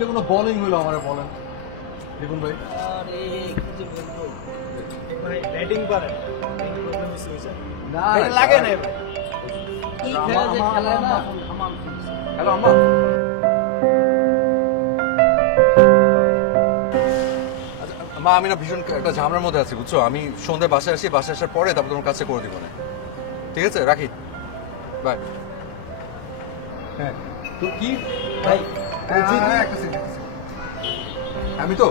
এটা কোনো বোলিং হলো আমারে বলেন দেখুন ভাই। আরে কি যে বলবো ভাই, ব্যাটিং করেন প্রবলেম হইছে না এটা লাগে না ভাই। কি খেলা যে খেলা না। হ্যালো আম্মা। মা আমি না ভীষণ একটা ঝামেলার মধ্যে আছি বুঝছো, আমি সন্ধ্যায় বাসায় আসি, বাসায় আসার পরে তারপর তোমার কাছে করে দিব না, ঠিক আছে রাখি, বাই। হ্যাঁ তো কি ভাই আমি তো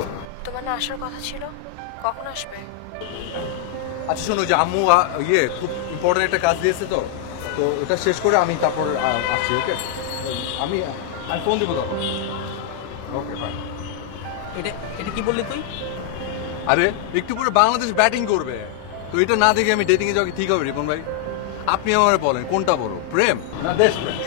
তোমার না আসার কথা ছিল, কখন আসবে? আচ্ছা শোনো যে আম্মু খুব ইম্পর্টেন্ট একটা কাজ দিয়েছে তো তো ওটা শেষ করে আমি তারপর আসছি। ওকে আমি ফোন দিব তখন। Okay bye. এটা এটা কি বললি তুই? আরে একটু পরে বাংলাদেশ ব্যাটিং করবে, তো এটা না দেখে আমি ডেটিং এ যাওয়া কি ঠিক হবে রিপন ভাই? আপনি আমার বলেন কোনটা বড়, প্রেম না দেশ প্রেম?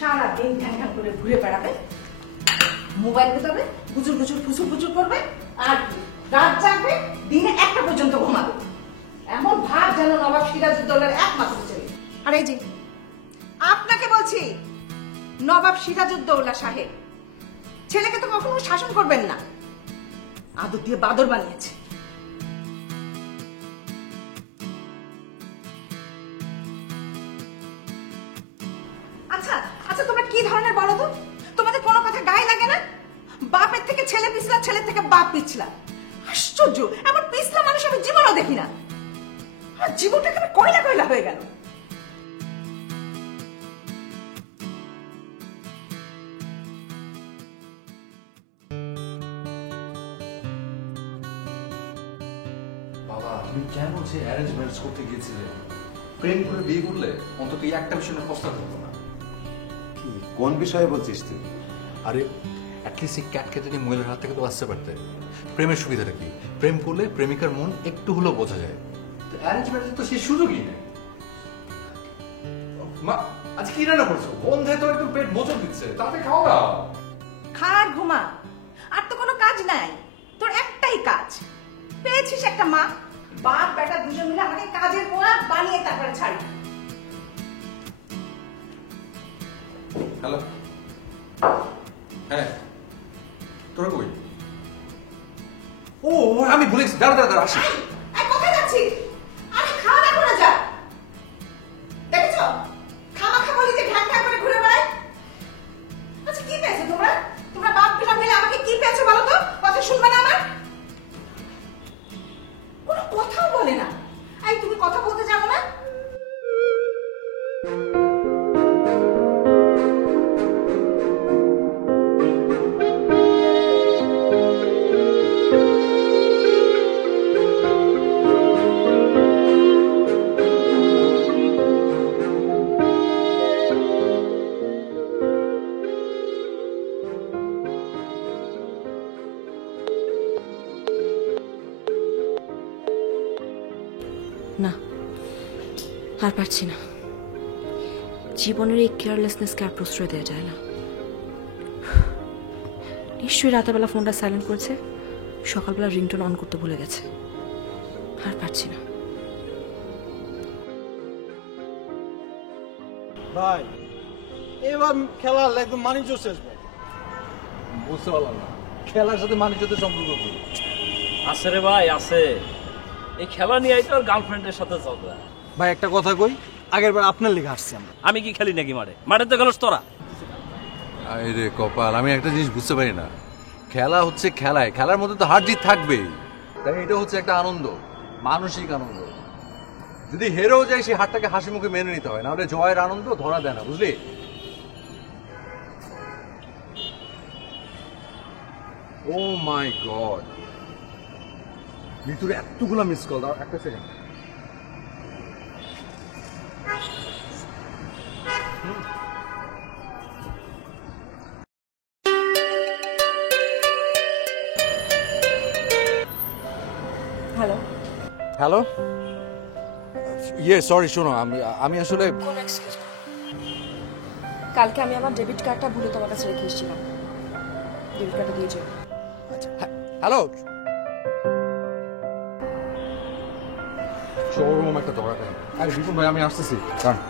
সারাদিন ঢ্যাং ঢ্যাং করে ঘুরে বেড়াবে, মোবাইল দেখাবে, গুজুর গুজুর ফুসুর ফুচুর করবে, আর রাত জাগবে, দিনে 1টা পর্যন্ত ঘুমাবে। এমন ভাব যেন নবাব সিরাজউদ্দৌলার একমাত্র ছেলে। আর এই যে আপনাকে বলছি, নবাব সিরাজউদ্দৌলা সাহেব ছেলেকে তো কখনো শাসন করবেন না, আদর দিয়ে বাদর বানিয়েছে। আচ্ছা আচ্ছা, তোমরা কি ধরনের বলো তো? তোমাদের কোনো কথা গায়ে লাগে না? বাপের থেকে ছেলে পিছলা, ছেলের থেকে বাপ পিছলা। আশ্চর্য, এমন পিছলা মানুষ আমি জীবনও দেখি না। আমার জীবনটা একেবারে কয়লা কয়লা হয়ে গেল। বাবা তুমি কেন যে অ্যারেঞ্জ ম্যারেজ করতে গিয়েছিলে? প্রেম করে বিয়ে করলে অন্তত এই একটা বিষয় নিয়ে প্রস্তাব করতো না। কি কোন বিষয়ে বলছিস তুই? আরে অ্যাটলিস্ট এই ক্যাট ক্যাটানি মহিলার হাত থেকে তো আসতে পারতে। প্রেমের সুবিধাটা কি? প্রেম করলে প্রেমিকার মন একটু হলেও বোঝা যায়। অ্যারেঞ্জ ম্যারেজ তো সেই সুযোগই নেই। মা আজ কি রান্না করছো? বন্ধে তো একদম পেট মোচড় দিচ্ছে, তাতে খাও না। খা আর ঘুমা, আর তো কোনো কাজ নাই। তোর একটাই কাজ, পেয়েছিস একটা মা, বাপ বেটা দুজন মিলে আমাকে কাজের পোড়া বানিয়ে তারপরে ছাড়ি। হ্যালো, হ্যাঁ তোরা কই? ও আমি ভুলে গেছি, দাঁড়া দাঁড়া আসি। এই কোথায় যাচ্ছিস? আরে খাওয়া না করে যা। দেখেছো খামাখা বলি যে ঢ্যাং ঢ্যাং করে ঘুরে বেড়ায়। আচ্ছা কি পেয়েছো তোমরা? তোমরা বাপ বেটা মিলে আমাকে কি পেয়েছো বলো তো? কথা শুনবে না আমার? কোনো কথাও বলে না। এই তুমি কথা বলতে জানো না? না, আর পারছি না। জীবনের এই কেয়ারলেসনেসকে আর প্রশ্রয় দেওয়া যায় না। নিশ্চয়ই রাতের বেলা ফোনটা সাইলেন্ট করেছে, সকালবেলা রিংটোন অন করতে ভুলে গেছে। আর পারছি না। ভাই এবার খেলার একদম মানিজ্য শেষ ভাই। বুঝতে পারলাম না, খেলার সাথে মানুষের সম্পর্ক কি? আছে রে ভাই আছে, এই খেলা নিয়ে তো আর গার্লফ্রেন্ডের সাথে ঝগড়া। ভাই একটা কথা কই, আগের বার আপনার লেগে আসছি আমরা। আমি কি খেলি নাকি মাঠে? মাঠে তো গেলস তোরা। আরে কপাল, আমি একটা জিনিস বুঝতে পারি না, খেলা হচ্ছে খেলায়, খেলার মধ্যে তো হার জিত থাকবেই, তাই এটা হচ্ছে একটা আনন্দ, মানসিক আনন্দ। যদি হেরেও যায় সেই হারটাকে হাসি মুখে মেনে নিতে হয়, নাহলে জয়ের আনন্দ ধরা দেয় না, বুঝলি? ও মাই গড, মিতুর এতগুলো মিস কল, দাও একটা সেকেন্ড। হ্যালো, হ্যালো, ইয়ে সরি, শোনো, আমি আসলে কোনো এক্সকিউজ না। কালকে আমি আমার ডেবিট কার্ডটা ভুলে তোমার কাছে রেখে এসেছিলাম, ডেবিট কার্ডটা দিয়ে যাও। হ্যালো, শোরুম একটা দরকার। আরে বিপুল ভাই, আমি আসতেছি, কারণ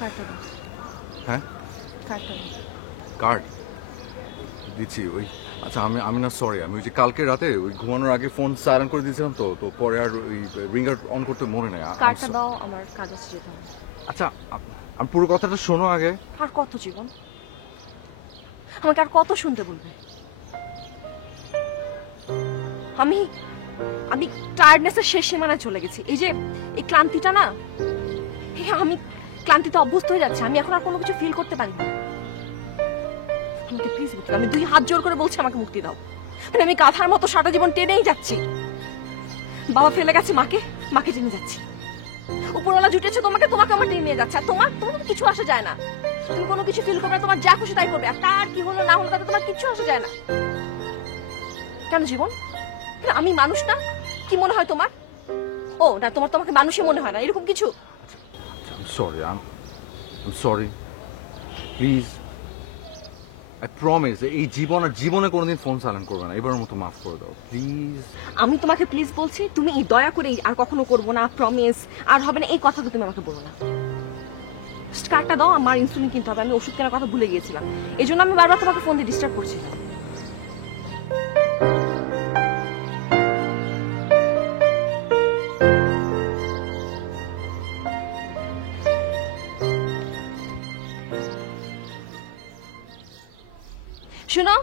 কার্ডটা দাও, হ্যাঁ কার্ডটা দাও। কার্ড দিচ্ছি ওই। আচ্ছা, আমি না সরি, আমি ওই যে কালকে রাতে ওই ঘুমানোর আগে ফোন সাইলেন্ট করে দিয়েছিলাম, তো তো পরে আর ওই রিঙ্গার অন করতে মনে নেই। কার্ডটা দাও, আমার কাজ আছে, যেতে হবে। আচ্ছা, আমি পুরো কথাটা শোনো আগে। আর কত জীবন, আমাকে আর কত শুনতে বলবে? আমি আমি টায়ার্ডনেসের শেষ সীমানায় চলে গেছি। এই যে এই ক্লান্তিটা না, আমি ক্লান্তিতে অভ্যস্ত হয়ে যাচ্ছে। আমি এখন আর কোনো কিছু ফিল করতে পারি না। আমাকে প্লিজ মুক্তি দাও। আমি 2 হাত জোর করে বলছি, আমাকে মুক্তি দাও। মানে আমি গাধার মতো সারা জীবন টেনেই যাচ্ছি। বাবা ফেলে গেছে মাকে, মাকে টেনে যাচ্ছি। উপরওয়ালা জুটেছে তোমাকে, তোমাকে আমার টেনে নিয়ে যাচ্ছে। আর তোমার কিছু আসে যায় না। তুমি কোনো কিছু ফিল করবে না, তোমার যা খুশি তাই করবে। আর কার কি হলো না হলো তাতে তোমার কিছু আসে যায় না। কেন জীবন? আমি মানুষ না? কি মনে হয় তোমার? ও না, তোমাকে মানুষই মনে হয় না, এরকম কিছু? Sorry, I'm sorry. Please, I promise, এই জীবনে কোনোদিন ফোন সাইলেন্ট করবে না। এবারের মতো মাফ করে দাও প্লিজ। আমি তোমাকে প্লিজ বলছি, তুমি এই দয়া করে আর কখনো করবো না, প্রমিস, আর হবে না, এই কথা তো তুমি আমাকে বলো না। কার্ডটা দাও, আমার ইনসুলিন কিনতে হবে, আমি ওষুধ কেনার কথা ভুলে গিয়েছিলাম, এই জন্য আমি বারবার তোমাকে ফোন দিয়ে ডিস্টার্ব করছিলাম। শোনো,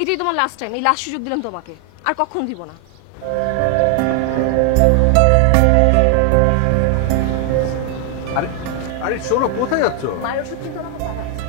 এটাই তোমার লাস্ট টাইম, এই লাস্ট সুযোগ দিলাম তোমাকে, আর কখনো দিব না। আরে আরে শোনো, কোথায় যাচ্ছ? মায়ের ওষুধ কিন্তু আমাকে পাঠাচ্ছে।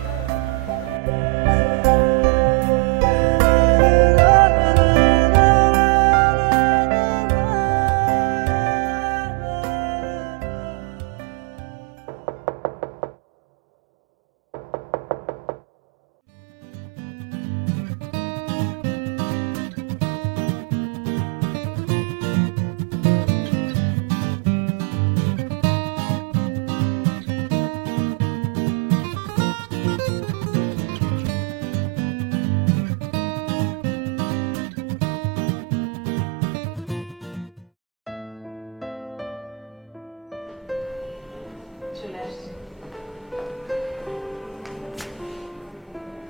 চলে আসছে।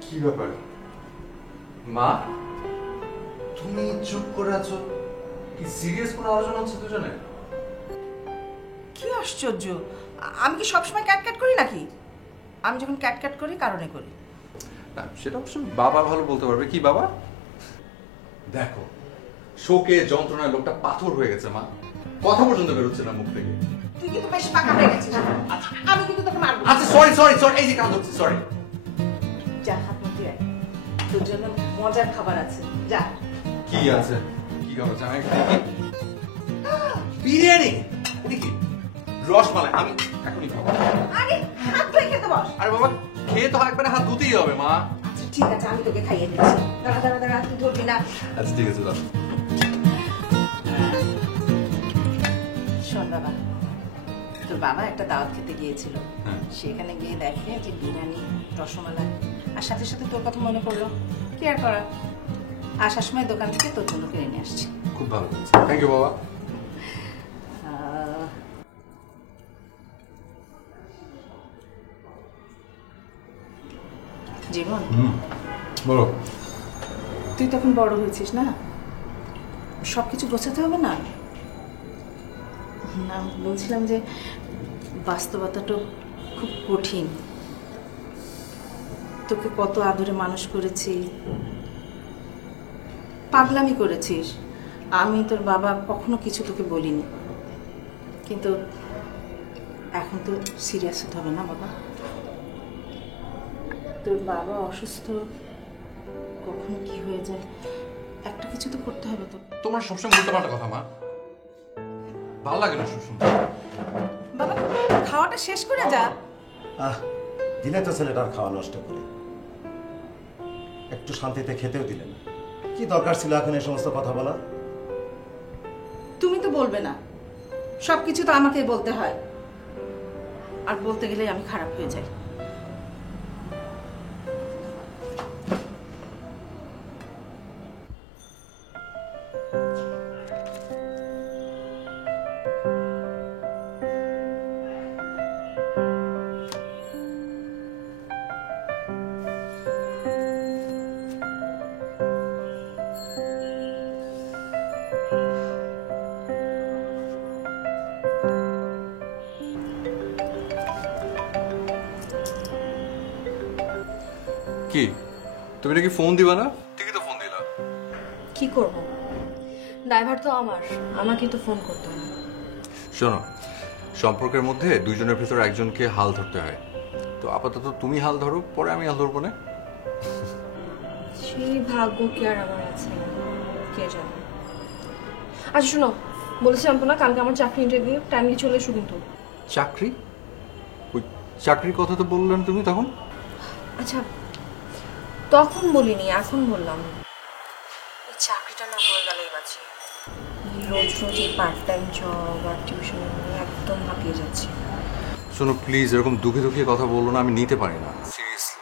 কি ব্যাপার মা, তুমি চুপ করে আছো? কি সিরিয়াস কোনো আলোচনা হচ্ছে দুজনে? কি আশ্চর্য, আমি কি সবসময় ক্যাট করি নাকি? আমি যখন ক্যাট করি কারণে করি। না, সেটা অবশ্য বাবা ভালো বলতে পারবে। কি বাবা? দেখো, শোকে যন্ত্রণায় লোকটা পাথর হয়ে গেছে মা, কথা পর্যন্ত বেরোচ্ছে না মুখ থেকে। তুই কিন্তু বেশ পাকা হয়ে গেছিস, আমি কিন্তু তোকে মারবো। আচ্ছা সরি, এই যে কাজ হচ্ছে, সরি। যা, হাত মুখে আয়, তোর জন্য মজার খাবার আছে, যা। কি আছে? কি খাবার চাই? বিরিয়ানি? ওটা কি? রসমালাই? আমি এখনই খাবো। আরে হাত ধুয়ে খেতে বস। আরে বাবা, খেয়ে তো একবারে হাত ধুতেই হবে মা। আচ্ছা ঠিক আছে, আমি তোকে খাইয়ে দিচ্ছি। দাঁড়া, তুই ধরবি না। আচ্ছা ঠিক আছে, দাও। বাবা, তোর বাবা একটা দাওয়াত খেতে গিয়েছিল, হ্যাঁ। সেখানে গিয়ে দেখে যে বিরিয়ানি, রসমালাই, আর সাথে সাথে তোর কথা মনে পড়লো, কি আর করা, আসার সময় দোকান থেকে তোর জন্য কিনে নিয়ে আসছি। খুব ভালো করেছে, থ্যাংক ইউ বাবা। জীবন, বলো। তুই তখন বড় হয়েছিস না, সবকিছু গোছাতে হবে না। না, বলছিলাম যে বাস্তবতাটা খুব কঠিন। তোকে কত আদরে মানুষ করেছি, পাগলামি করেছিস, আমি তোর বাবা কখনো কিছু তোকে বলিনি, কিন্তু এখন তো সিরিয়াস হতে হবে না বাবা। তোর বাবা অসুস্থ, কখন কি হয়ে যায়, একটা কিছু তো করতে হবে তো। তোমার সবসময় বলতে পারো কথা মা, ভালো লাগে না সবসময়। বাবা, খাওয়াটা শেষ করে যা। দিলে তো ছেলেটার খাওয়া নষ্ট করে, একটু শান্তিতে খেতেও দিলেন। কি দরকার ছিল এখন এই সমস্ত কথা বলা? তুমি তো বলবে না, সবকিছু তো আমাকেই বলতে হয়, আর বলতে গেলে আমি খারাপ হয়ে যাই। কি তুমি নাকি ফোন দিবা না? ঠিকই তো ফোন দিলা। কি করব, ড্রাইভার তো আমার, আমাকে তো ফোন করতে হবে। শোনো, সম্পর্কের মধ্যে দুইজনের ভিতর একজনকে হাল ধরতে হয়, তো আপাতত তুমি হাল ধরো, পরে আমি হাল ধরবো না। সেই ভাগ্য কি আর আমার আছে, কে জানে। আচ্ছা শোনো, বলেছিলাম তো না কালকে আমার চাকরি ইন্টারভিউ, টাইমলি চলে এসো কিন্তু। চাকরি? ওই চাকরির কথা তো বললেন তুমি তখন। আচ্ছা তখন বলিনি, এখন বললাম। এই চাকরিটা না হয়ে গেলেই বাঁচি। রোজ রোজ এই পার্ট টাইম জব আর টিউশন একদম হাঁপিয়ে যাচ্ছে। শোনো প্লিজ, এরকম দুঃখে দুঃখে কথা বললো না, আমি নিতে পারি না সিরিয়াসলি।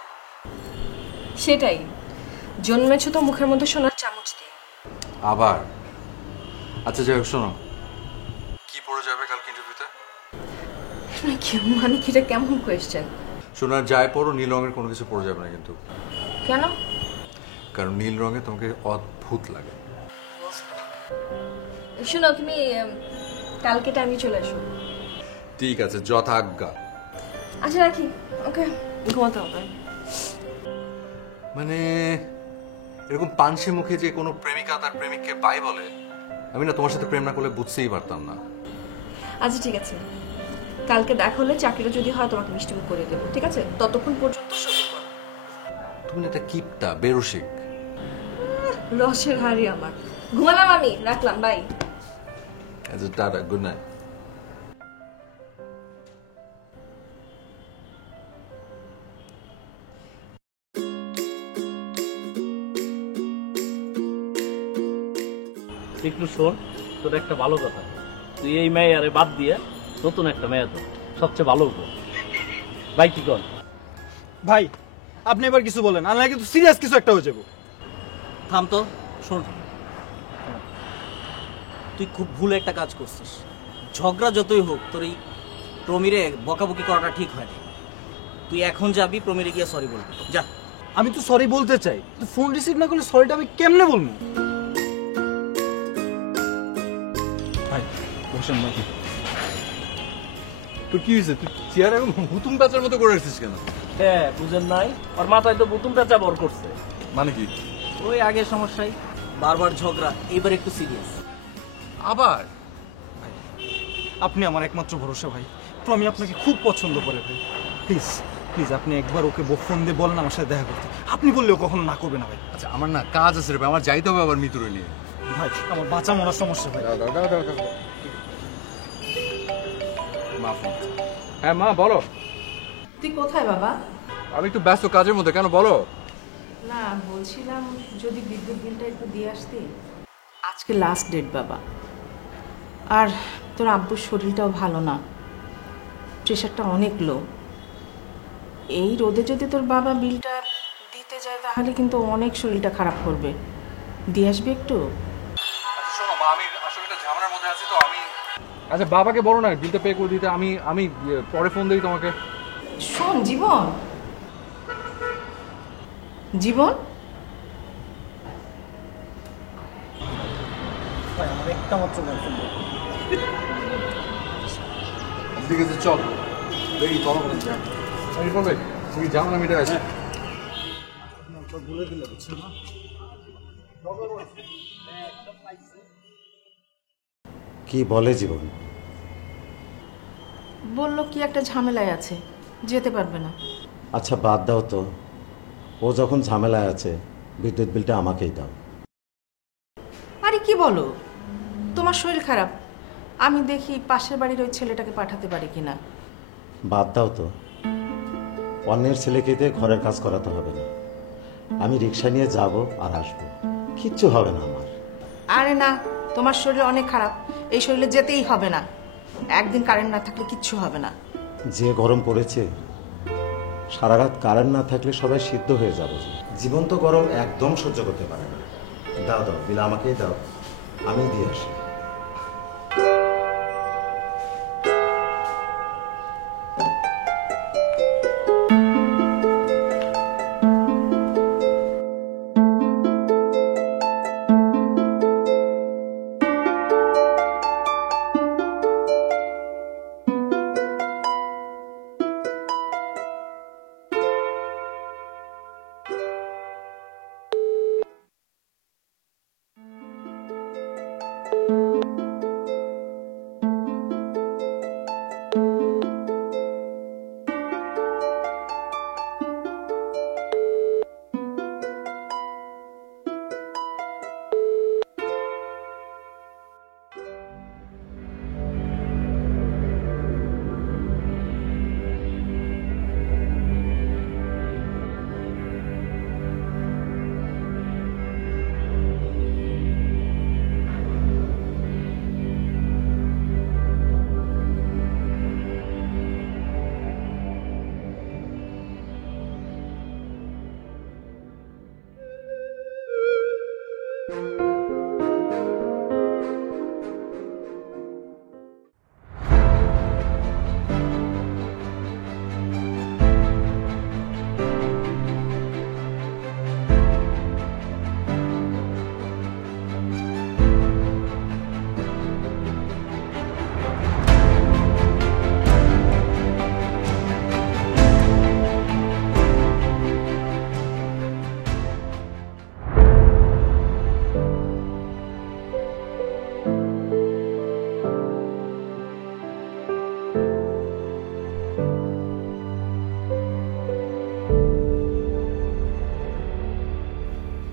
সেটাই, জন্মেছো তো মুখের মধ্যে সোনার চামচ দিয়ে। আবার আচ্ছা যাই হোক, শোনো কি পড়ে যাবে কালকে ইন্টারভিউতে? মানে কি, এটা কেমন কোয়েশ্চেন? শোনার যায় পড়ো, নীল রঙের কোনো কিছু পড়ে যাবে না কিন্তু। কেন? কারণ নীল রঙে তোমাকে অদ্ভুত লাগে। শোনো তুমি কালকে টাইমলি চলে এসো। ঠিক আছে, যথাজ্ঞা। আচ্ছা রাখি, ওকে, ঘুমাতে হবে। মানে এরকম পানসি মুখে যে কোনো প্রেমিকা তার প্রেমিককে বাই বলে, আমি না তোমার সাথে প্রেম না করলে বুঝতেই পারতাম না। আচ্ছা ঠিক আছে, কালকে দেখা হলে চাকরিটা যদি হয় তোমাকে মিষ্টি মুখ করে দেবো, ঠিক আছে? ততক্ষণ পর্যন্ত সবুর করো। তুমি না একটা কিপটা বেরসিক। রসের হাড়ি আমার। ঘুমালাম আমি, রাখলাম, বাই। আচ্ছা টাটা, গুড নাইট। একটু শোন, তোর একটা ভালো কথা, তুই এই মেয়ারে বাদ দিয়ে নতুন একটা মেয়ে তো সবচেয়ে ভালো হবো। ভাই কি কর? ভাই আপনি এবার কিছু বলেন, আর না কিন্তু সিরিয়াস কিছু একটা হয়ে যাবো। থাম তো, শোন, তুই খুব ভুল একটা কাজ করছিস। ঝগড়া যতই হোক, তোর এই প্রমিরে বকাবকি করাটা ঠিক হয় না। তুই এখন যাবি, প্রমিরে গিয়ে সরি বলবি, যা। আমি তো সরি বলতে চাই, ফোন রিসিভ না করলে সরিটা আমি কেমনে বলবো? ভাই বসেন নাকি? তো কি হয়েছে, তুই চেয়ার এবং হুতুম প্যাচার মতো করে রাখছিস কেন? হ্যাঁ বুঝেন নাই, ওর মাথায় তো বুতুম পেঁচা বর করছে। মানে কি? ওই আগের সমস্যায় বারবার ঝগড়া, এবার একটু সিরিয়াস। আবার আপনি আমার একমাত্র ভরসা ভাই, তো আমি আপনাকে খুব পছন্দ করে ভাই। প্লিজ প্লিজ আপনি একবার ওকে ফোন দিয়ে বলেন আমার সাথে দেখা করতে। আপনি বললেও কখনো না করবে না ভাই। আচ্ছা, আমার না কাজ আছে রে ভাই, আমার যাইতে হবে আবার মিতুরে নিয়ে। ভাই আমার বাঁচা মরার সমস্যা ভাই। মা ফোন। হ্যাঁ মা বলো। তুই কোথায় বাবা? আমি একটু ব্যস্ত কাজের মধ্যে, কেন বলো? না, বলছিলাম যদি বিদ্যুৎ বিলটা একটু দিয়ে আসতি। আজকে লাস্ট ডেট বাবা, আর তোর আব্বুর শরীরটাও ভালো না, প্রেশারটা অনেক লো। এই রোদে যদি তোর বাবা বিলটা দিতে যায় তাহলে কিন্তু অনেক শরীরটা খারাপ করবে। দিয়ে আসবি একটু? আচ্ছা শোনো মা, আমি আসলে একটা ঝামেলার মধ্যে আছি তো আমি। আচ্ছা বাবাকে বলো না বিলটা পে করে দিতে, আমি পরে ফোন দিই তোমাকে। শোন জীবন, জীবন, ভাই আমার একটা মাত্র গার্লফ্রেন্ড। ঠিক আছে চল দেখি চলো করবে তুমি ঝামেলা মিটে আছে। বলে দিলে বুঝছেন না? কি বলে জীবন? বললো কি একটা ঝামেলায় আছে, যেতে পারবে না। আচ্ছা বাদ দাও তো, ও যখন ঝামেলায় আছে বিদ্যুৎ বিলটা আমাকেই দাও। আরে কি বলো, তোমার শরীর খারাপ, আমি দেখি পাশের বাড়ির ওই ছেলেটাকে পাঠাতে পারি কিনা। বাদ দাও তো, অন্যের ছেলেকে দিয়ে ঘরের কাজ করাতে হবে না। আমি রিক্সা নিয়ে যাব আর আসবো, কিচ্ছু হবে না আমার। আরে না, তোমার শরীর অনেক খারাপ, এই শরীরে যেতেই হবে না। একদিন কারেন্ট না থাকলে কিচ্ছু হবে না। যে গরম পড়েছে, সারা রাত কারেন্ট না থাকলে সবাই সিদ্ধ হয়ে যাবো। জীবন তো গরম একদম সহ্য করতে পারে না। দাও দাও বিল আমাকেই দাও, আমি দিয়ে আসি।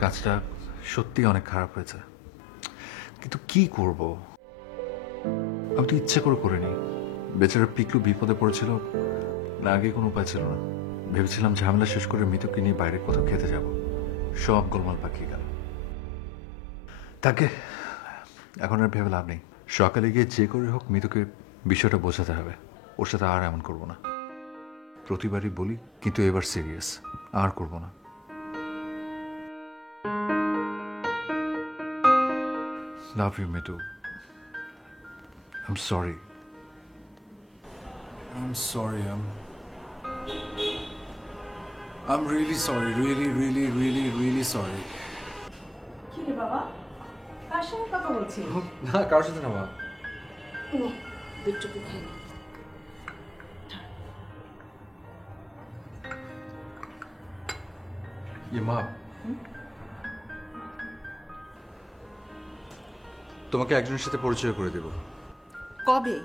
কাজটা সত্যি অনেক খারাপ হয়েছে, কিন্তু কি করব? আমি তো ইচ্ছে করে করিনি। বেচারা পিকলু বিপদে পড়েছিল, না আগে কোনো উপায় ছিল না। ভেবেছিলাম ঝামেলা শেষ করে মৃতকে নিয়ে বাইরে কোথাও খেতে যাব, সব গোলমাল পাকিয়ে গেল। তাকে এখন আর ভেবে লাভ নেই। সকালে গিয়ে যে করে হোক মৃতকে বিষয়টা বোঝাতে হবে। ওর সাথে আর এমন করব না। প্রতিবারই বলি, কিন্তু এবার সিরিয়াস, আর করব না। Love you, Mitu. I'm sorry. I'm sorry. I'm really sorry. Really sorry. কি রে বাবা, কার সঙ্গে কথা বলছিস? না কার সাথে না মা। দুটুকু খেয়ে নে। মা, তোমাকে একজনের সাথে পরিচয় করে দেব। কবে?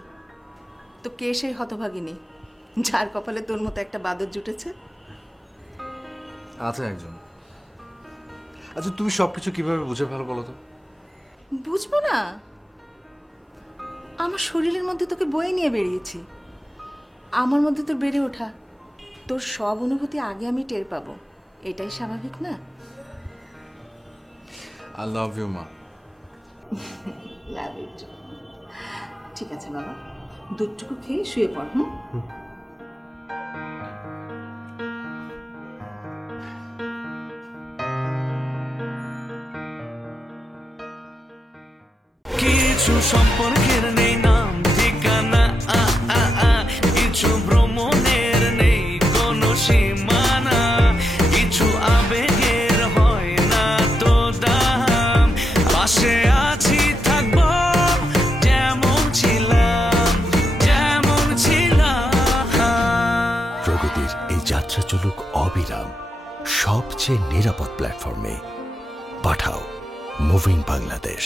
তো কে সেই হতভাগিনী যার কপালে তোর মতো একটা বাদর জুটেছে? আছে একজন। আচ্ছা তুমি সবকিছু কিভাবে বুঝে ভালো বলো তো? বুঝবো না? আমার শরীরের মধ্যে তোকে বয়ে নিয়ে বেরিয়েছি, আমার মধ্যে তোর বেড়ে ওঠা, তোর সব অনুভূতি আগে আমি টের পাবো, এটাই স্বাভাবিক না? I love you, মা। Love you too. ঠিক আছে বাবা, দুধটুকু খেয়ে শুয়ে পড়। হুম, কিছু সম্পর্কের নেই নাম ঠিকানা, কিছু ভ্রমণের নেই কোনো সীমানা, কিছু আবেগের হয় না তো দাম। পাশে আছি থাকবো যেমন ছিলাম, যেমন ছিলাম। প্রগতির এই যাত্রা চলুক অবিরাম, সবচেয়ে নিরাপদ প্ল্যাটফর্মে। পাঠাও মুভিং বাংলাদেশ।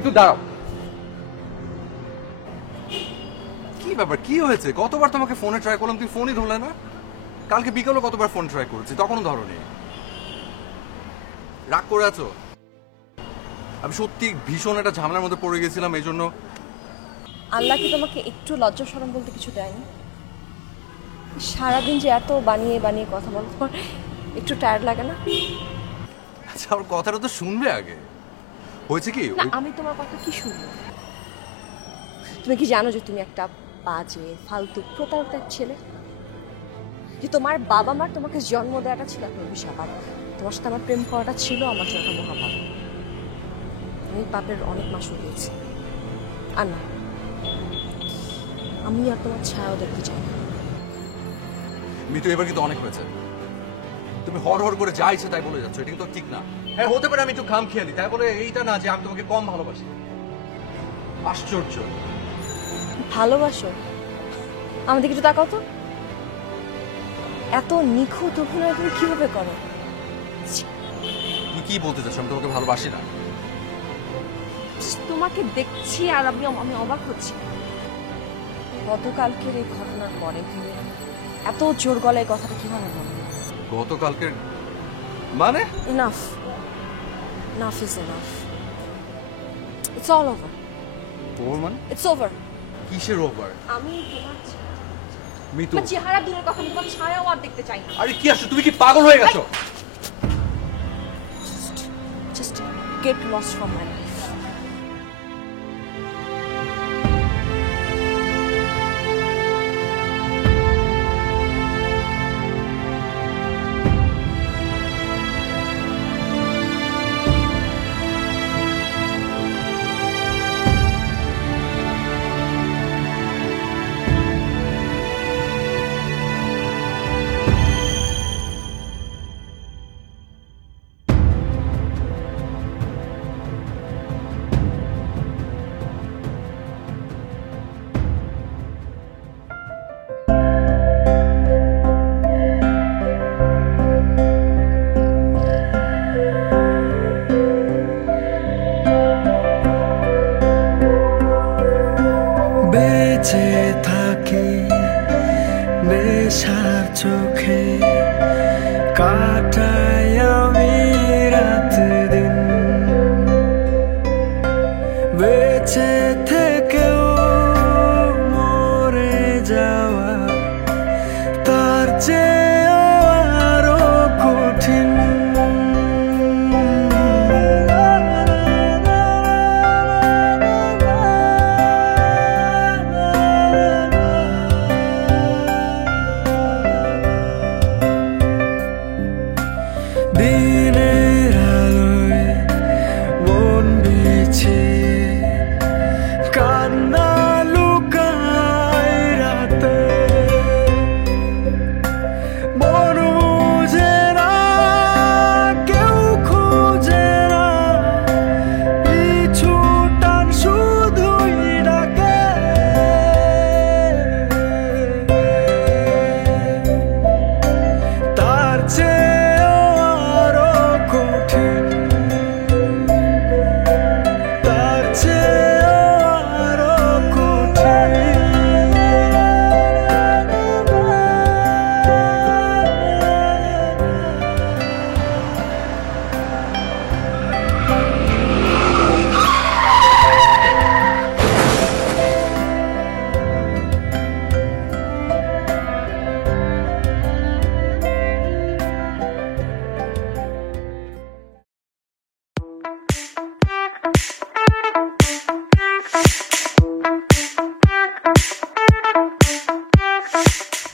একটু দাঁড়াও। কি ব্যাপার, কি হয়েছে? কতবার তোমাকে ফোনে ট্রাই করলাম, তুমি ফোনই ধরলে না। কালকে বিকেলে কতবার ফোন ট্রাই করেছি, তখনও ধরোনি। রাগ করে আছো? আমি সত্যি ভীষণ একটা ঝামেলার মধ্যে পড়ে গেছিলাম, এই জন্য। আল্লাহ কি তোমাকে একটু লজ্জা শরম বলতে কিছু দেয়নি? সারাদিন যে এত বানিয়ে বানিয়ে কথা বলো, তোমার একটু টায়ার্ড লাগে না? আচ্ছা, আমার কথাটা তো শুনবে আগে। হয়েছে কি? না, আমি তোমার কথা কি শুনবো? তুমি কি জানো যে তুমি একটা বাজে ফালতু প্রতারক এক ছেলে? যে তোমার বাবা মার তোমাকে জন্ম দেওয়াটা ছিল একটা অভিশাপ, আর তোমার সাথে আমার প্রেম করাটা ছিল আমার জন্য একটা মহাপাপ। আমি পাপের অনেক মাসুল দিয়েছি। আর না, আমি আর তোমার ছায়াও দেখতে চাই না। মিতু, এবার কিন্তু অনেক হয়েছে। তুমি হর হর করে যা ইচ্ছে তাই বলে যাচ্ছ, এটা কিন্তু ঠিক না। হ্যাঁ, হতে পারে আমি একটু খাম খেয়ালি, তাই বলে এইটা না যে আমি তোমাকে কম ভালোবাসি। আশ্চর্য। ভালোবাসো? আমাদের কিছু তাকাও তো। এত নিখুঁত অভিনয় তুমি কিভাবে করো? তুমি কি বলতে চাচ্ছ? আমি তোমাকে ভালোবাসি না? তোমাকে দেখছি আর আমি অবাক হচ্ছি। গতকালকের এই ঘটনার পরে তুমি এত জোর গলায় কথাটা কিভাবে বলো? গতকালকের মানে? Enough. Enough is enough. It's all over. ওর মানে? It's over. কিসের ওভার? আমি মিতু, তোমার চেহারা দূরের কথা, আমি তোমার ছায়াও আর দেখতে চাই না। আরে কি আসছো? তুমি কি পাগল হয়ে গেছো? Just get lost from my life. বেঁচে থাকি নেশার চোখে, কাটাই আমি রাত দিন। বেঁচে থেকেও মরে যাওয়া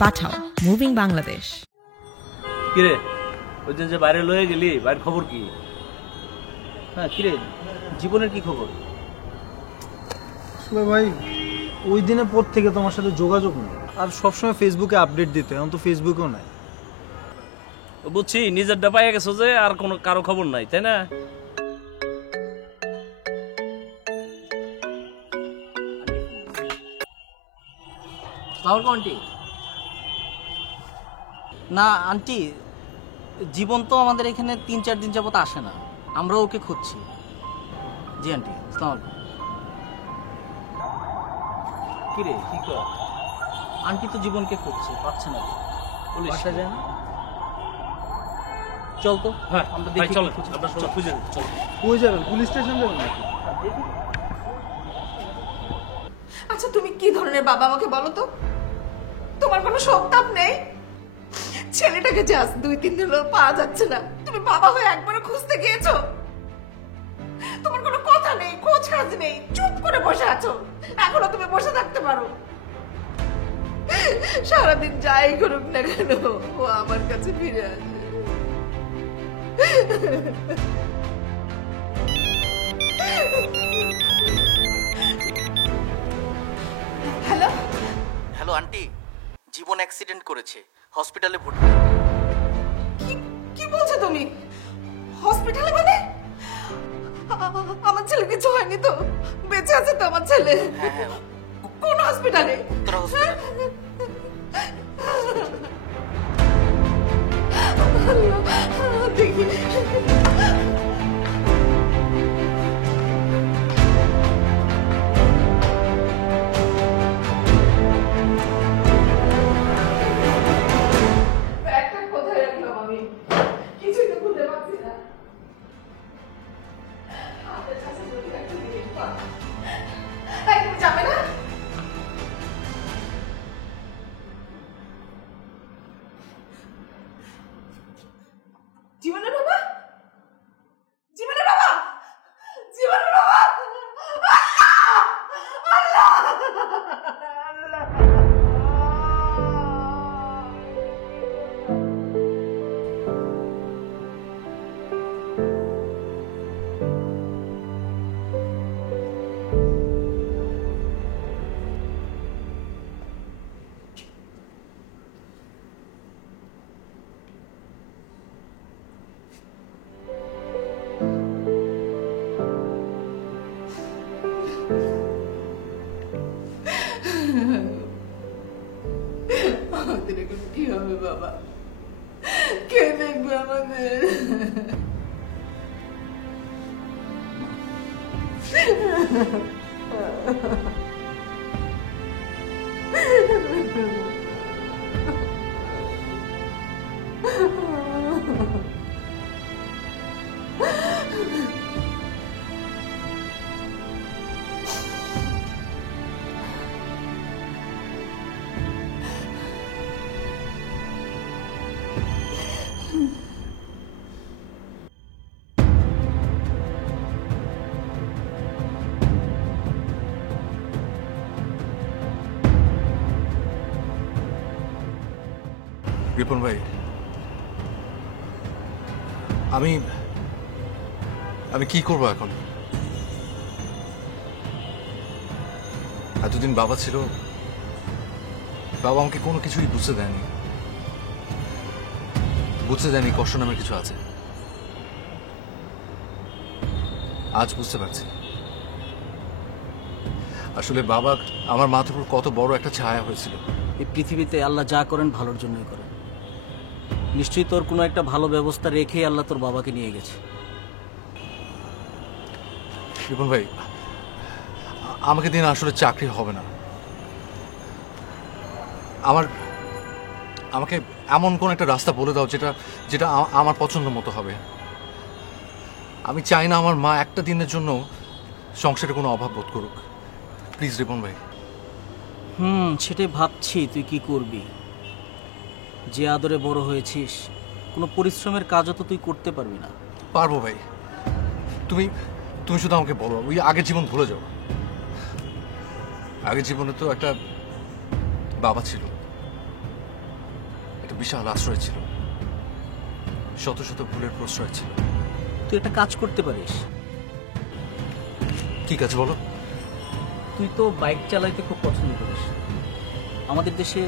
পাঠাও মুভিং বাংলাদেশ। কিরে ওই যে বাইরে লয়ে গেলি, বাইরের খবর কি? হ্যাঁ কিরে, জীবনের কি খবর? আসলে ভাই ওই দিনের পর থেকে তোমার সাথে যোগাযোগ নেই, আর সবসময় ফেসবুকে আপডেট দিতে, এখন তো ফেসবুকেও নাই। বুঝছি, নিজেরটা পাইয়া গেছো যে, আর কোনো কারো খবর নাই, তাই না? আন্টি না আন্টি, জীবন তো আমাদের এখানে 3-4 দিন যাবত আসে না, আমরা ওকে খুঁজছি। জি আন্টি, আসসালামু আলাইকুম। কিরে কি কর? আন্টি তো জীবনকে খুঁজছে, পাচ্ছে না। বাসা যায় না? চল তো, হ্যাঁ আমরা ভাই দেখি। চলো, আমরা সবাই খুঁজে নিই, চলো। কই যাবেন? পুলিশ স্টেশন যাবেন নাকি? আচ্ছা তুমি কি ধরনের বাবা আমাকে বলো তো? তোমার কোনো সন্তান নেই? ছেলেটাকে যে আজ 2-3 দিন হলো পাওয়া যাচ্ছে না, তুমি বাবা হয়ে একবারও খুঁজতে গিয়েছো? তোমার কোনো কথা নেই, খোঁজ কাজ নেই, চুপ করে বসে আছো। এখনো তুমি বসে থাকতে পারো? সারাদিন যাই করুক না কেন, ও আমার কাছে ফিরে আসে। হ্যালো হ্যালো আন্টি, জীবন অ্যাক্সিডেন্ট করেছে, হসপিটালে ভর্তি। কি বলছো তুমি? হসপিটালে মানে? আমার ছেলে কিছু হয়নি তো? বেঁচে আছে তো আমার ছেলে? হ্যাঁ, কোন হসপিটালে? উত্তরা হসপিটাল। দেখি ব্যাগটা কোথায় রাখলাম আমি? কিছুই তো খুঁজে পাচ্ছি না। হাতের কাছে যদি একটা জিনিস পাই। এই, তুমি যাবে না? জীবনের বাবা? জীবনের বাবা? জীবনের বাবা? আল্লাহ! আল্লাহ! আমাদের এখন কি হবে বাবা? কে দেখবে আমাদের? রিপন ভাই, আমি কি করবো এখন? এতদিন বাবা ছিল, বাবা আমাকে কোনো কিছুই বুঝতে দেয়নি, কষ্ট নামের কিছু আছে। আজ বুঝতে পারছি আসলে বাবা আমার মাথার উপর কত বড় একটা ছায়া হয়েছিল। এই পৃথিবীতে আল্লাহ যা করেন ভালোর জন্যই করেন। নিশ্চয়ই তোর কোনো একটা ভালো ব্যবস্থা রেখেই আল্লাহ তোর বাবাকে নিয়ে গেছে। রিপন ভাই, আমাকে দিন আসলে চাকরি হবে না। আমাকে এমন কোন একটা রাস্তা বলে দাও যেটা আমার পছন্দ মতো হবে। আমি চাই না আমার মা একটা দিনের জন্য সংসারে কোনো অভাব বোধ করুক। প্লিজ রিপন ভাই। সেটাই ভাবছি তুই কি করবি। যে আদরে বড় হয়েছিস, কোনো পরিশ্রমের কাজও তো তুই করতে পারবি না। পারবো ভাই, তুমি শুধু আমাকে বলো, ওই আগের জীবন ভুলে যাও। আগের জীবনে তো একটা বাবা ছিল, বিশাল আশ্রয় ছিল, শত শত ভুলের প্রশ্রয় ছিল। তুই একটা কাজ করতে পারিস। কি কাজ বলো? তুই তো বাইক চালাইতে খুব পছন্দ করিস। আমাদের দেশে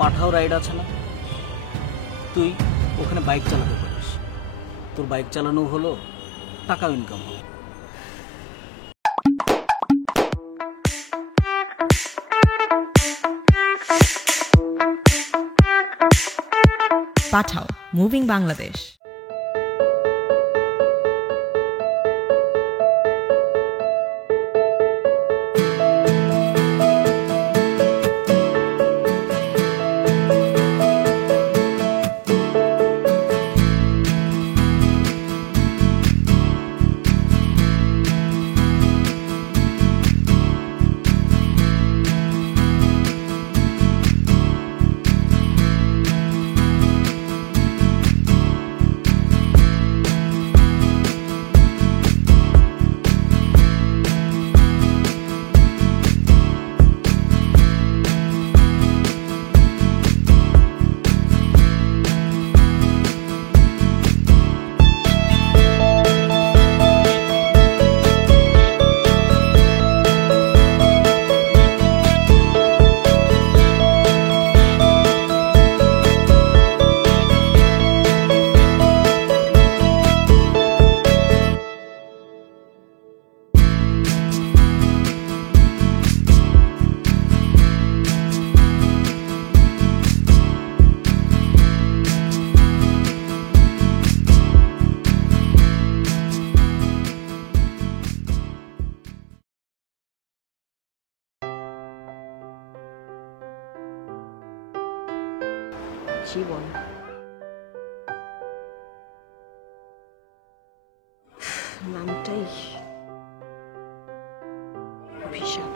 পাঠাও রাইড আছে না, তুই ওখানে বাইক চালাতে পারিস। তোর বাইক চালানো হলো, টাকাও ইনকাম হলো। পাঠাও মুভিং বাংলাদেশ। জীবন নামটাই অভিশাপ।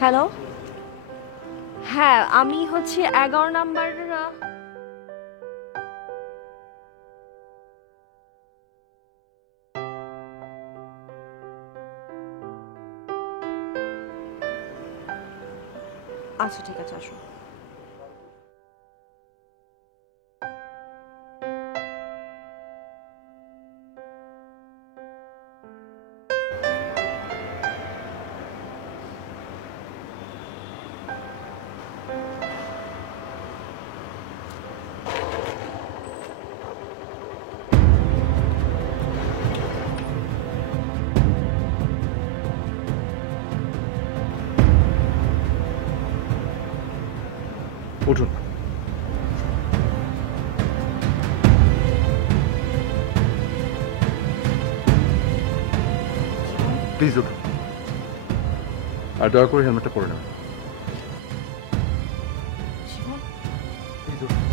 হ্যালো, হ্যাঁ আমি হচ্ছে 11 নাম্বার। আচ্ছা ঠিক আছে, আসো। উঠুন। প্লিজ উঠুন, আর দয়া করে হেলমেটটা পরে নেন। প্লিজ উঠুন।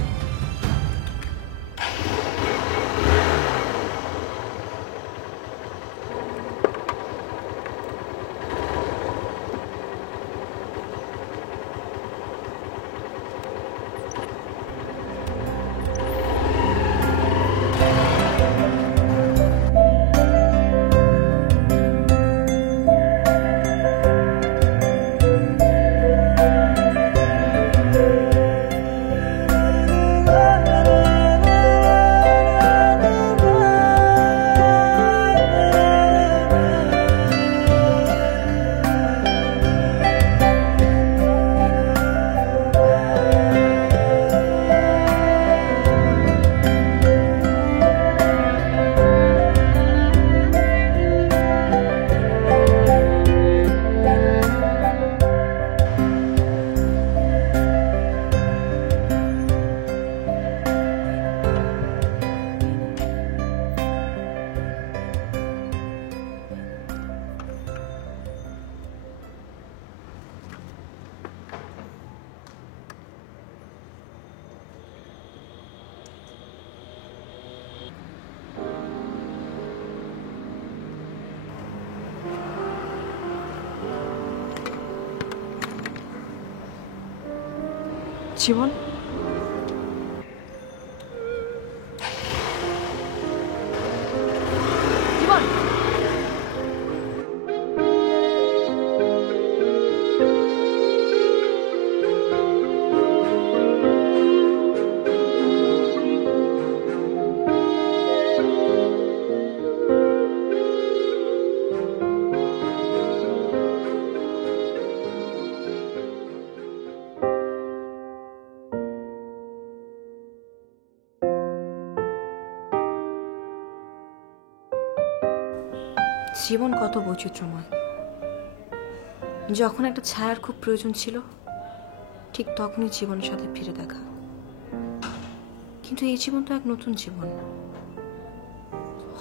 জীবন, জীবন জীবন কত বৈচিত্র্যময়। যখন একটা ছায়ার খুব প্রয়োজন ছিল, ঠিক তখনই জীবনের সাথে ফিরে দেখা। কিন্তু এই জীবন তো এক নতুন জীবন।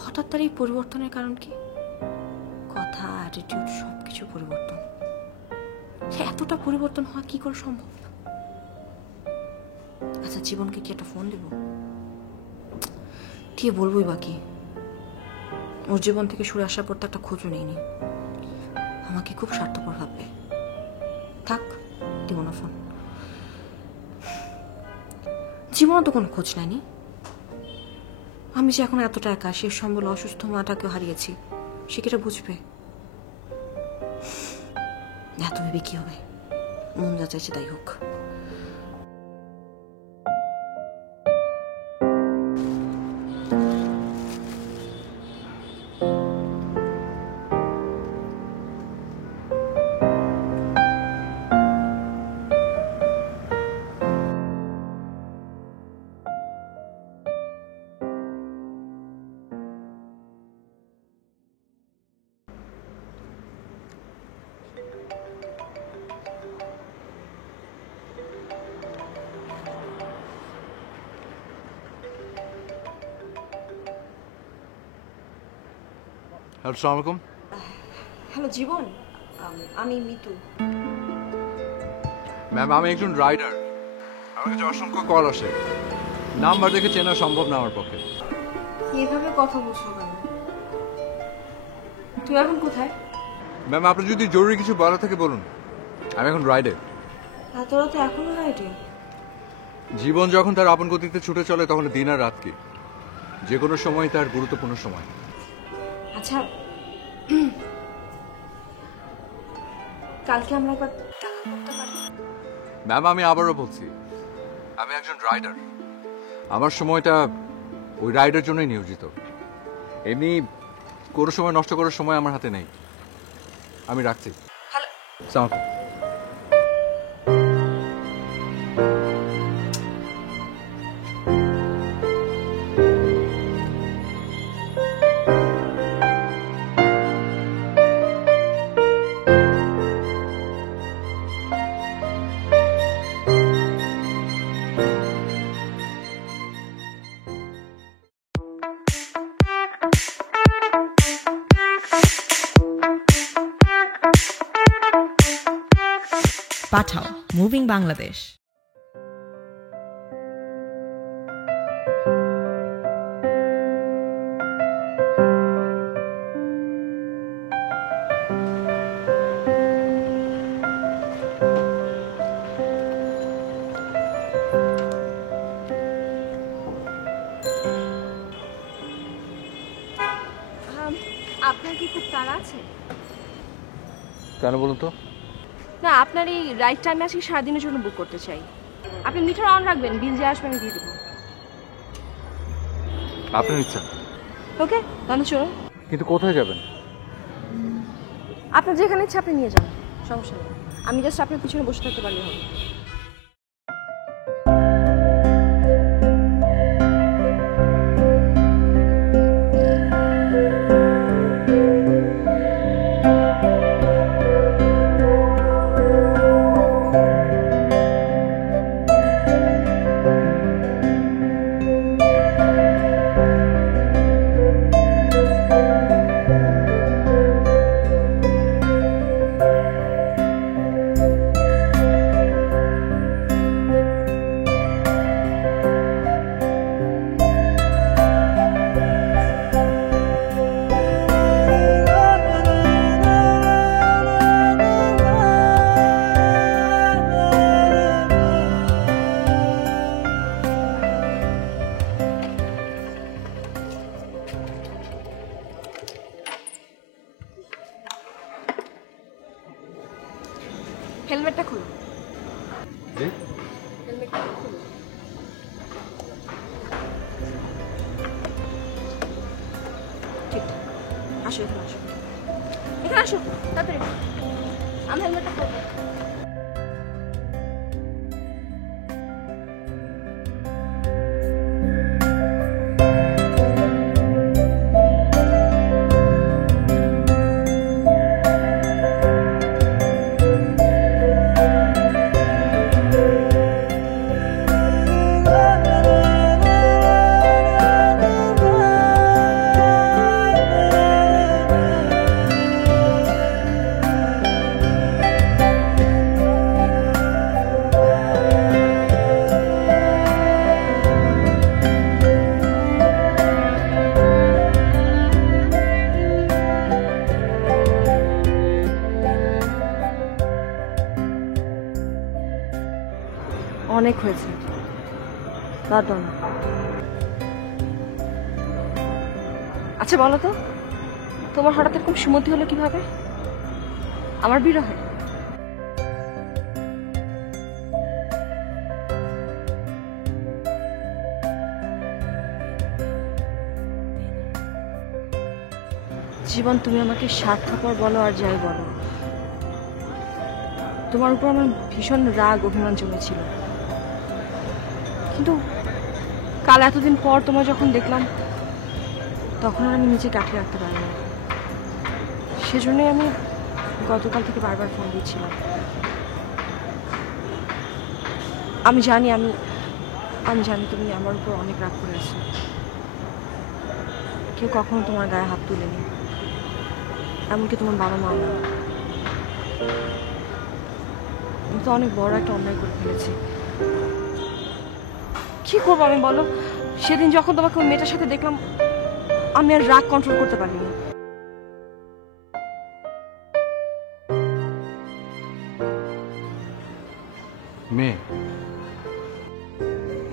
হঠাৎ তার এই পরিবর্তনের কারণ কি? কথা, অ্যাটিটিউড সবকিছু পরিবর্তন। এতটা পরিবর্তন হওয়া কি করে সম্ভব? আচ্ছা, জীবনকে কি একটা ফোন দেব? দিয়ে বলবোই বাকি। ওর জীবন থেকে সরে আসার পর তো একটা খোঁজও নেইনি। আমাকে খুব স্বার্থপর ভাববে। থাক, দিব না ফোন। জীবনও তো কোনো খোঁজ নেয়নি। আমি যে এখন এতটা একা, সে সম্বল অসুস্থ মাটাকেও হারিয়েছি, সে কি এটা বুঝবে? এত ভেবে কি হবে? মন যা চাইছে তাই হোক। হ্যালো, আসসালামু আলাইকুম। হ্যালো জীবন, আমি মিতু। ম্যাম, আমি একজন রাইডার। আমার কাছে অসংখ্য কল আসে, নাম্বার দেখে চেনা সম্ভব না আমার পক্ষে। এভাবে কথা বলছো কেন? তুই এখন কোথায়? ম্যাম, আপনি যদি জরুরি কিছু বলা থাকে বলুন। আমি এখন রাইডে। এত রাতে এখনো রাইডে? জীবন যখন তার আপন গতিতে ছুটে চলে, তখন দিন আর রাত কি, যে কোনো সময় তার গুরুত্বপূর্ণ সময়। আচ্ছা, কালকে আমরা একবার দেখা করতে পারি? ম্যাম, আমি আবারও বলছি, আমি একজন রাইডার। আমার সময়টা ওই রাইডের জন্যই নিয়োজিত। এমনি কোনো সময় নষ্ট করার সময় আমার হাতে নেই। আমি রাখছি। হ্যালো। আসসালামু আলাইকুম। পাঠাও মুভিং বাংলাদেশ। আপনার কি খুব তাড়া আছে? কেন বলুন তো? না, আপনার এই রাইট টাইমে আজকে সারাদিনের জন্য বুক করতে চাই। আপনি মিটার অন রাখবেন, বিল যে আসবে আমি দিয়ে দেবো। আপনার ইচ্ছা। ওকে, তাহলে চলুন। কিন্তু কোথায় যাবেন? আপনার যেখানে ইচ্ছা আপনি নিয়ে যান, সমস্যা নেই। আমি জাস্ট আপনার পিছনে বসে থাকতে পারলে হবে। হেলমেটটা খুলুন। হেলমেটটা খুলুন। ঠিক, আসো এখানে, আসো এখানে, আসো তাড়াতাড়ি। আমি হেলমেটটা খুলবো। অনেক হয়েছে, বাদ দাও না। আচ্ছা বলো তো, তোমার হঠাৎ এরকম সুমতি হলো কিভাবে? আমার বিরহে? জীবন, তুমি আমাকে স্বার্থপর বলো আর যাই বলো, তোমার উপর আমার ভীষণ রাগ অভিমান জমেছিল, কিন্তু কাল এতদিন পর তোমার যখন দেখলাম তখন আর আমি নিজেকে আটকে রাখতে পারিনি। সেজন্যই আমি গতকাল থেকে বারবার ফোন দিচ্ছিলাম। আমি জানি তুমি আমার উপর অনেক রাগ করে আছো। কেউ কখনো তোমার গায়ে হাত তুলেনি, এমনকি তোমার বাবা মা। আমি তো অনেক বড় একটা অন্যায় করে ফেলেছি। কি করবো আমি বলো? সেদিন যখন তোমাকে ওই মেয়েটার সাথে দেখলাম, আমি আর রাগ কন্ট্রোল করতে পারিনি। মেয়ে?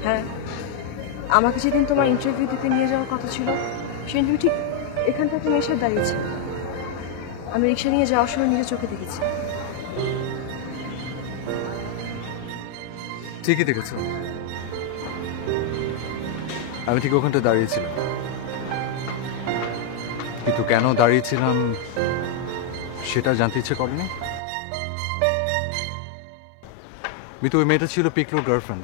হ্যাঁ, আমাকে যেদিন তোমার ইন্টারভিউ দিতে নিয়ে যাওয়ার কথা ছিল, সেদিন তুমি ঠিক এখানটাতে মেয়ের সাথে দাঁড়িয়েছে। আমি রিক্সা নিয়ে যাওয়ার সময় নিজের চোখে দেখেছি। ঠিকই দেখেছো, আমি ঠিক ওখানটা দাঁড়িয়েছিলাম, কিন্তু কেন দাঁড়িয়েছিলাম সেটা জানতে ইচ্ছে করেনি। মিতু, ওই মেয়েটা ছিল পিকলুর গার্লফ্রেন্ড।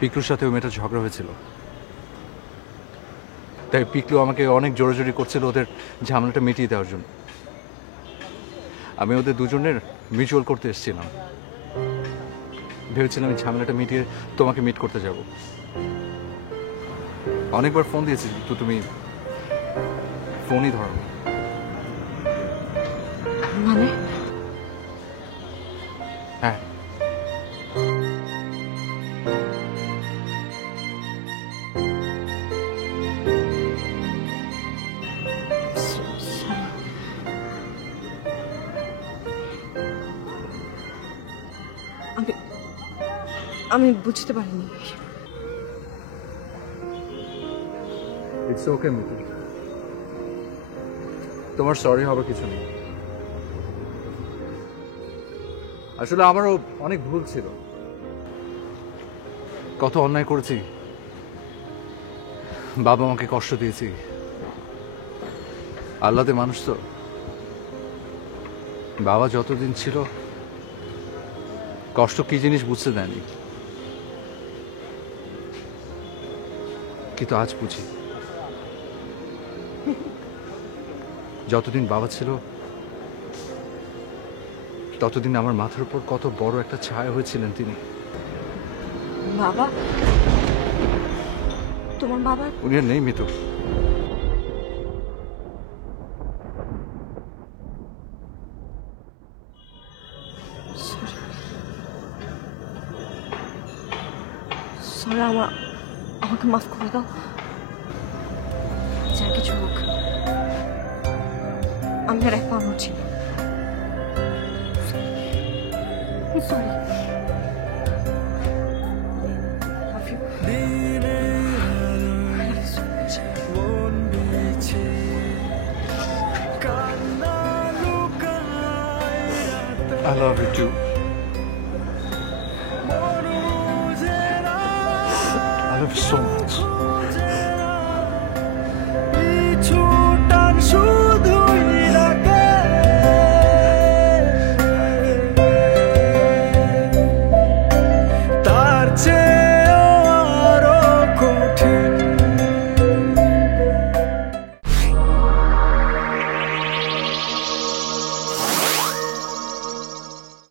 পিকলুর সাথে ওই মেয়েটা ঝগড়া হয়েছিল, তাই পিকলু আমাকে অনেক জোরাজোরি করছিল ওদের ঝামেলাটা মিটিয়ে দেওয়ার জন্য। আমি ওদের দুজনের মিউচুয়াল করতে এসেছিলাম, ভেবেছিলাম এই ঝামেলাটা মিটিয়ে তোমাকে মিট করতে যাব। অনেকবার ফোন দিয়েছি, তো তুমি ফোনই ধরো। মানে? হ্যাঁ, আমি বুঝতে পারিনি। ইটস ওকে মিতু, তোমার সরি হবার কিছু নেই। আসলে আমারও অনেক ভুল ছিল, কত অন্যায় করেছি, বাবা মাকে কষ্ট দিয়েছি। আল্লাহতে মানুষ তো, বাবা যতদিন ছিল কষ্ট কি জিনিস বুঝতে দেয়নি, কিন্তু আজ বুঝি। যতদিন বাবা ছিল ততদিন আমার মাথার উপর কত বড় একটা ছায়া হয়েছিলেন তিনি। বাবা? তোমার বাবা? উনি আর নেই মিতু। সরি, আমাকে মাফ করে দাও। যা কিছু হোক, আমি আর এক পা নড়ছি না। Sorry. I love you too. I love you so much. তার চেয়ে